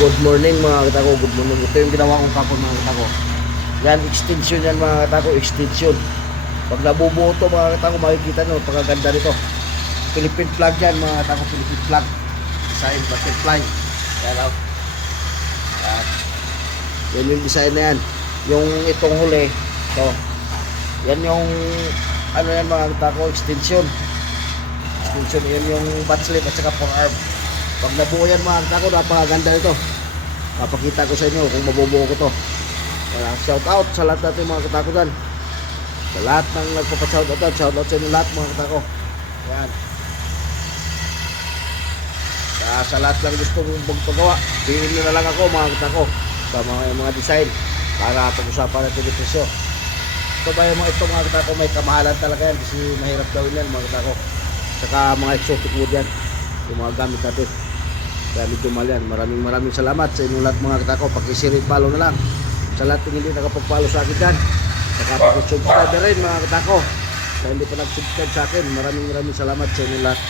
Good morning mga katako, good morning. Ito yung ginawa kong kapon mga katako. Yan, extension yan mga katako, extension. Pag nabubuo ito mga katako, makikita nyo, pagkaganda nito. Philippine flag yan mga katako, Philippine flag. Design, butterfly. Yan o. Yan yung design na yan. Yung itong huli, ito. Yan yung, ano yan mga katako, extension. Extension, yan yung butt slip at saka forearm. Pag nabuo yan mga katako, napakaganda nito. Papakita ko sa inyo kung mabubuo ko to. Shout out sa lahat natin mga katako dyan. Sa lahat ng nagpapashout out, shout out sa inyo lahat mga katako. Yan. Sa lahat lang gusto mong magpagawa, PM nyo na lang ako mga katako sa mga design para pag-usapan natin yung presyo. Ito ba yung mga ito mga katako, may kamahalan talaga yan kasi mahirap gawin yan mga katako. Saka mga exotic wood yan, yung mga gamit natin. Kaya medyo mahal yan. Maraming salamat sa inyong lahat mga katako. Pag-share follow na lang sa lahat ng hindi nakapag-follow sa akin dyan. Saka pag-subscribe na rin mga katako sa hindi pa nag-subscribe sa akin. Maraming salamat sa inyong lahat.